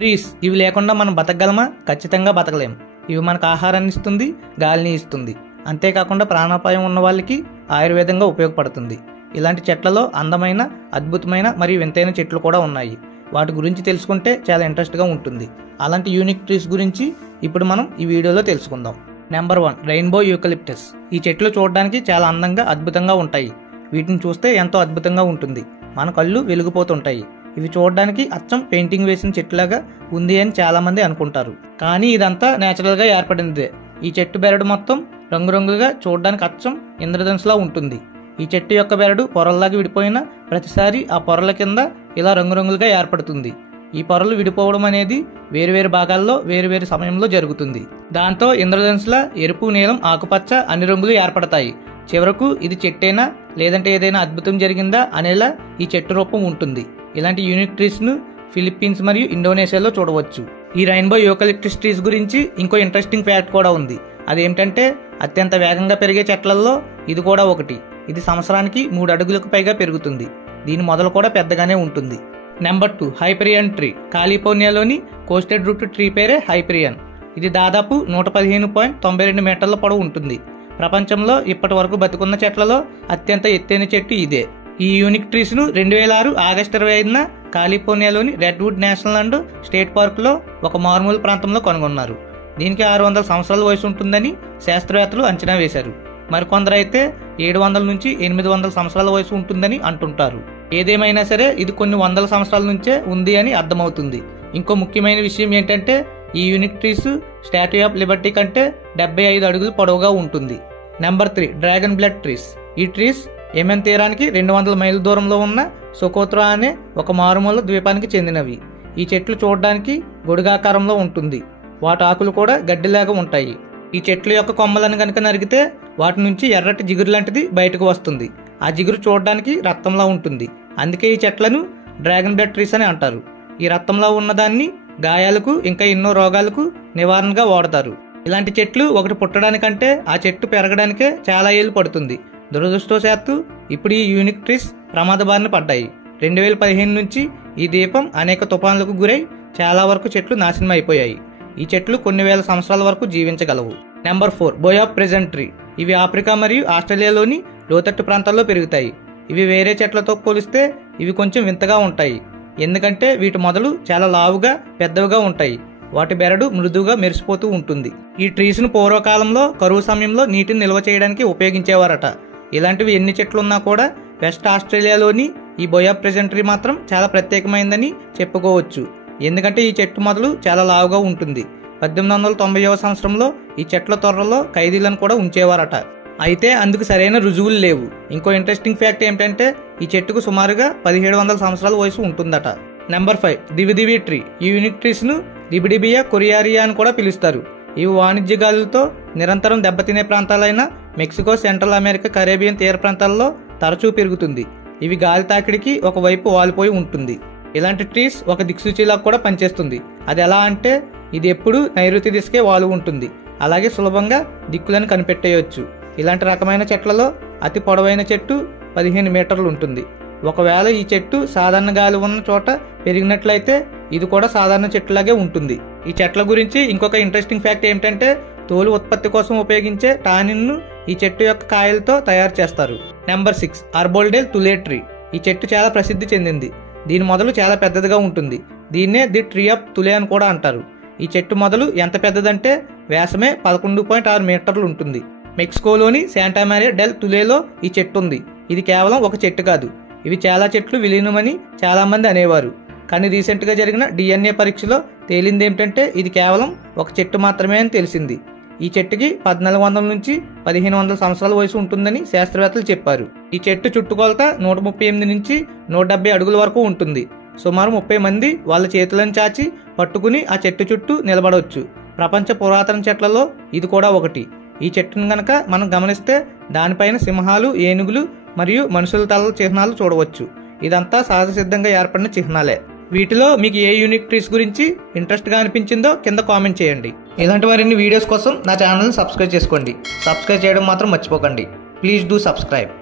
Trees ఇవి లేకుండా మనం బతకగలమా? ఖచ్చితంగా బతకలేం. ఇవి మనకు ఆహారాన్ని ఇస్తుంది, గాలిని ఇస్తుంది. అంతేకాకుండా ప్రాణాపాయం ఉన్న వాళ్ళకి ఆయుర్వేదంగా ఉపయోగపడుతుంది. ఇలాంటి చెట్లలో అందమైన, అద్భుతమైన మరియు వింతైన చెట్లు కూడా ఉన్నాయి. వాటి గురించి తెలుసుకుంటే చాలా ఇంట్రెస్ట్గా ఉంటుంది. అలాంటి యూనిక్ ట్రీస్ గురించి ఇప్పుడు మనం ఈ వీడియోలో తెలుసుకుందాం. Number 1 rainbow eucalyptus. ఈ చెట్లు చూడడానికి చాలా అందంగా, అద్భుతంగా ఉంటాయి. వీటిని చూస్తే ఎంతో అద్భుతంగా ఉంటుంది. మన కళ్ళు వెలిగిపోతుంటాయి. ఇవి చూడడానికి అచ్చం పెయింటింగ్ వేసిన చెట్టులాగా ఉంది అని చాలా మంది అనుకుంటారు. కానీ ఇదంతా నేచురల్ గా ఏర్పడిందే. ఈ చెట్టు బెరడు మొత్తం రంగురంగులుగా చూడడానికి అచ్చం ఇంద్రధనుసులా ఉంటుంది. ఈ చెట్టు యొక్క బెరడు పొరల్లాగా విడిపోయిన ప్రతిసారి ఆ పొరల కింద ఇలా రంగురంగులుగా ఏర్పడుతుంది. ఈ పొరలు విడిపోవడం అనేది వేరువేరు భాగాల్లో వేరువేరు సమయంలో జరుగుతుంది. దాంతో ఇంద్రధనుసులా ఎరుపు, నీలం, ఆకుపచ్చ అన్ని రంగులు ఏర్పడతాయి. చివరకు ఇది చెట్టేనా లేదంటే ఏదైనా అద్భుతం జరిగిందా అనేలా ఈ చెట్టు రూపం ఉంటుంది. ఇలాంటి యూనిక్ ట్రీస్ ను ఫిలిప్పీన్స్ మరియు ఇండోనేషియాలో చూడవచ్చు. ఈ రెయిన్బో యూకలిప్టస్ ట్రీస్ గురించి ఇంకో ఇంట్రెస్టింగ్ ఫ్యాక్ట్ కూడా ఉంది. అదేమిటంటే అత్యంత వేగంగా పెరిగే చెట్లలో ఇది కూడా ఒకటి. ఇది సంవత్సరానికి 3 అడుగులకు పైగా పెరుగుతుంది. దీని మొదలు కూడా పెద్దగానే ఉంటుంది. Number 2 Hyperion tree. కాలిఫోర్నియాలోని కోస్టెడ్ రూట్ ట్రీ పేరే హైపరియన్. ఇది దాదాపు 115.92 మీటర్ల పొడవు ఉంటుంది. ప్రపంచంలో ఇప్పటి వరకు బతికున్న చెట్లలో అత్యంత ఎత్తైన చెట్టు ఇదే. ఈ యూనిక్ ట్రీస్ ను 2006 ఆగస్టు 25న కాలిఫోర్నియాలోని Redwood National and State Park లో ఒక మారుమూల ప్రాంతంలో కనుగొన్నారు. దీనికి 600 సంవత్సరాల వయసు ఉంటుందని శాస్త్రవేత్తలు అంచనా వేశారు. మరికొందరు అయితే 700 నుంచి 800 సంవత్సరాల వయసు ఉంటుందని అంటుంటారు. ఏదేమైనా సరే ఇది కొన్ని వందల సంవత్సరాల నుంచే ఉంది అని అర్థమవుతుంది. ఇంకో ముఖ్యమైన విషయం ఏంటంటే ఈ unique trees statue of Liberty కంటే 75 అడుగులు పొడవుగా ఉంటుంది. Number 3 dragon blood trees. ఈ ట్రీస్ యెమెన్ తీరానికి 200 మైళ్ళ దూరంలో ఉన్న సొకోత్రా అనే ఒక మారుమూల ద్వీపానికి చెందినవి. ఈ చెట్లు చూడడానికి గొడుగాకారంలో ఉంటుంది. వాటి ఆకులు కూడా గడ్డిలాగా ఉంటాయి. ఈ చెట్ల యొక్క కొమ్మలను కనుక నరికితే వాటి నుంచి ఎర్రటి జిగురు లాంటిది బయటకు వస్తుంది. ఆ జిగురు చూడడానికి రక్తంలా ఉంటుంది. అందుకే ఈ చెట్లను డ్రాగన్ బ్లడ్ ట్రీస్ అని అంటారు. ఈ రక్తంలో ఉన్నదాన్ని గాయాలకు ఇంకా ఎన్నో రోగాలకు నివారణగా వాడతారు. ఇలాంటి చెట్లు ఒకటి పుట్టడానికంటే ఆ చెట్టు పెరగడానికే చాలా ఏళ్ళు పడుతుంది. దురదృష్టవశాత్తు ఇప్పుడు ఈ యూనిక్ ట్రీస్ ప్రమాద బారిన పడ్డాయి. 2015 నుంచి ఈ ద్వీపం అనేక తుఫాన్లకు గురై చాలా వరకు చెట్లు నాశనం అయిపోయాయి. ఈ చెట్లు కొన్ని వేల సంవత్సరాల వరకు జీవించగలవు. Number 4 boab prison tree. ఇవి ఆఫ్రికా మరియు ఆస్ట్రేలియాలోని లోతట్టు ప్రాంతాల్లో పెరుగుతాయి. ఇవి వేరే చెట్లతో పోలిస్తే ఇవి కొంచెం వింతగా ఉంటాయి. ఎందుకంటే వీటి మొదలు చాలా లావుగా, పెద్దవిగా ఉంటాయి. వాటి బెరడు మృదువుగా మెరిసిపోతూ ఉంటుంది. ఈ ట్రీస్ ను పూర్వకాలంలో కరువు సమయంలో నీటిని నిల్వ చేయడానికి ఉపయోగించేవారట. ఇలాంటివి ఎన్ని చెట్లున్నా కూడా వెస్ట్ ఆస్ట్రేలియాలోని ఈ బోయాబ్ ప్రెజెంట్ ట్రీ మాత్రం చాలా ప్రత్యేకమైందని చెప్పుకోవచ్చు. ఎందుకంటే ఈ చెట్టు మొదలు చాలా లావుగా ఉంటుంది. 1890వ సంవత్సరంలో ఈ చెట్ల తొర్రలో ఖైదీలను కూడా ఉంచేవారట. అయితే అందుకు సరైన రుజువులు లేవు. ఇంకో ఇంట్రెస్టింగ్ ఫ్యాక్ట్ ఏమిటంటే ఈ చెట్టుకు సుమారుగా 1700 సంవత్సరాల వయసు ఉంటుందట. Number 5 divi divi tree. ఈ యూనిక్ ట్రీస్ ను దిబిడిబియా కొరియారియా అని కూడా పిలుస్తారు. ఇవి వాణిజ్య గాలులతో నిరంతరం దెబ్బతినే ప్రాంతాలైన మెక్సికో, సెంట్రల్ అమెరికా, కరేబియన్ తీర ప్రాంతాల్లో తరచూ పెరుగుతుంది. ఇవి గాలి తాకిడికి ఒకవైపు వాలిపోయి ఉంటుంది. ఇలాంటి ట్రీస్ ఒక దిక్సూచిలా కూడా పనిచేస్తుంది. అది ఎలా అంటే ఇది ఎప్పుడు నైరుతి దిశకే వాలి ఉంటుంది. అలాగే సులభంగా దిక్కులను కనిపెట్టేయచ్చు. ఇలాంటి రకమైన చెట్లలో అతి పొడవైన చెట్టు 15 మీటర్లు ఉంటుంది. ఒకవేళ ఈ చెట్టు సాధారణ గాలి ఉన్న చోట పెరిగినట్లయితే ఇది కూడా సాధారణ చెట్టులాగే ఉంటుంది. ఈ చెట్ల గురించి ఇంకొక ఇంట్రెస్టింగ్ ఫ్యాక్ట్ ఏమిటంటే తోలు ఉత్పత్తి కోసం ఉపయోగించే టానిన్ ను ఈ చెట్టు యొక్క కాయలతో తయారు చేస్తారు. Number 6 Arbol del Tule tree. ఈ చెట్టు చాలా ప్రసిద్ధి చెందింది. దీని మొదలు చాలా పెద్దదిగా ఉంటుంది. దీన్నే ది ట్రీ ఆఫ్ తులే అని కూడా అంటారు. ఈ చెట్టు మొదలు ఎంత పెద్దదంటే వ్యాసమే 11.6 మీటర్లు ఉంటుంది. మెక్సికోలోని శాంటా మారియా డెల్ తులేలో ఈ చెట్టు ఉంది. ఇది కేవలం ఒక చెట్టు కాదు, ఇవి చాలా చెట్లు విలీనమని చాలా మంది అనేవారు. కానీ రీసెంట్ గా జరిగిన DNA పరీక్షలో తేలింది ఏమిటంటే ఇది కేవలం ఒక చెట్టు మాత్రమే అని తెలిసింది. ఈ చెట్టుకి 1400 నుంచి 1500 సంవత్సరాల వయసు ఉంటుందని శాస్త్రవేత్తలు చెప్పారు. ఈ చెట్టు చుట్టుకొలత 138 నుంచి 170 అడుగుల వరకు ఉంటుంది. సుమారు 30 మంది వాళ్ళ చేతులను చాచి పట్టుకుని ఆ చెట్టు చుట్టూ నిలబడవచ్చు. ప్రపంచ పురాతన చెట్లలో ఇది కూడా ఒకటి. ఈ చెట్టును గనక మనం గమనిస్తే దానిపైన సింహాలు, ఏనుగులు మరియు మనుషుల తలల చిహ్నాలు చూడవచ్చు. ఇదంతా సహజ సిద్ధంగా ఏర్పడిన చిహ్నాలే. వీటిలో మీకు ఏ యూనిక్ ట్రీస్ గురించి ఇంట్రెస్ట్ గా అనిపించిందో కింద కామెంట్ చేయండి. ఇలాంటి మరిన్ని వీడియోస్ కోసం నా ఛానల్ని సబ్స్క్రైబ్ చేసుకోండి. సబ్స్క్రైబ్ చేయడం మాత్రం మర్చిపోకండి. Please do subscribe.